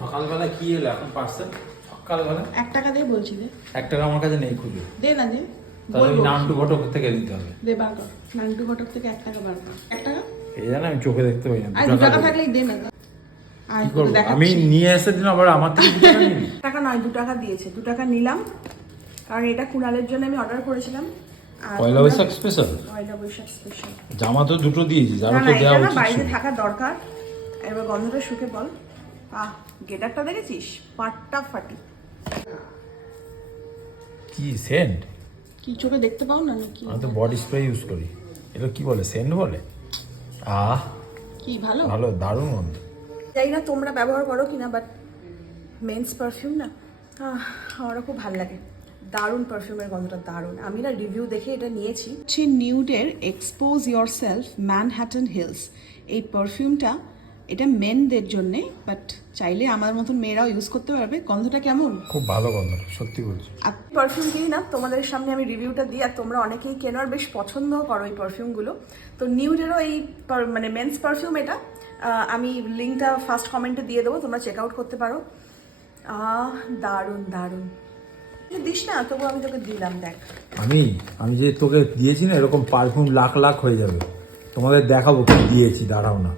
সকালবেলা কি এলো এখন পার্সেল? সকালবেলা 1 টাকা দিয়ে বলছি দে। 1 টাকা আমার কাছে নেই, খুঁজে। দে না দে। তাহলে বলবো। নান্টু ঘটক থেকে দিতে হবে। দে বার কর। নান্টু ঘটক থেকে 1 টাকা বার কর। 1 টাকা? এই জানো আমি চোখে দেখতে পাই না। আর 2 টাকা থাকলেই দে না। আর কি করবো? আমি নিয়ে এসে দিন আবার আমার থেকে 2 টাকা নিবি? টাকা নয়, 2 টাকা দিয়েছে। 2 টাকা নিলাম। কারণ এটা কুণালের জন্য আমি অর্ডার করেছিলাম। আর পয়লা বৈশাখ স্পেশাল। পয়লা বৈশাখ স্পেশাল। জামা তো দুটো দিয়েছি, না আরো না, তো এটা দেওয়া না উচিত বাইরে ছিল। থাকা দরকার। এবার গন্ধটা শুকে বল। গেটারটা দেখেছিস? পাটটা ফাটি। কি সেন্ট? কি চোখে দেখতে পাও না নাকি? আমি তো বডি স্প্রে ইউজ করি। এটা কি বলে, সেন্ট বলে? কি ভালো? ভালো, দারুণ গন্ধ। জানি না তোমরা ব্যবহার করো কিনা, বাট মেন্স পারফিউম না আমারও খুব ভালো লাগে। দারুণ পারফিউমের গন্ধটা, দারুণ। আমি না রিভিউ দেখে এটা নিয়েছি। হচ্ছে নিউডের expose yourself Manhattan Hills. এই পারফিউমটা এটা মেনদের জন্যে, বাট চাইলে আমার মতন মেয়েরাও ইউজ করতে পারবে। গন্ধটা কেমন? খুব ভালো গন্ধ, সত্যি বলছি। আর পারফিউম কিনি না, তোমাদের সামনে আমি রিভিউটা দিই, আর তোমরা অনেকেই কেনার বেশ পছন্দও করো এই পারফিউমগুলো। তো নিউডেরও এই মানে মেন্স পারফিউম এটা, আমি লিঙ্কটা ফার্স্ট কমেন্টে দিয়ে দেবো, তোমরা চেক আউট করতে পারো। দারুণ দারুণ। দিস না তবু আমি তোকে দিলাম, দেখ। আমি যে তোকে দিয়েছি না, এরকম পারফিউম লাখ লাখ হয়ে যাবে। তোমাদের দেখাবো কি দিয়েছি, দাঁড়াও না।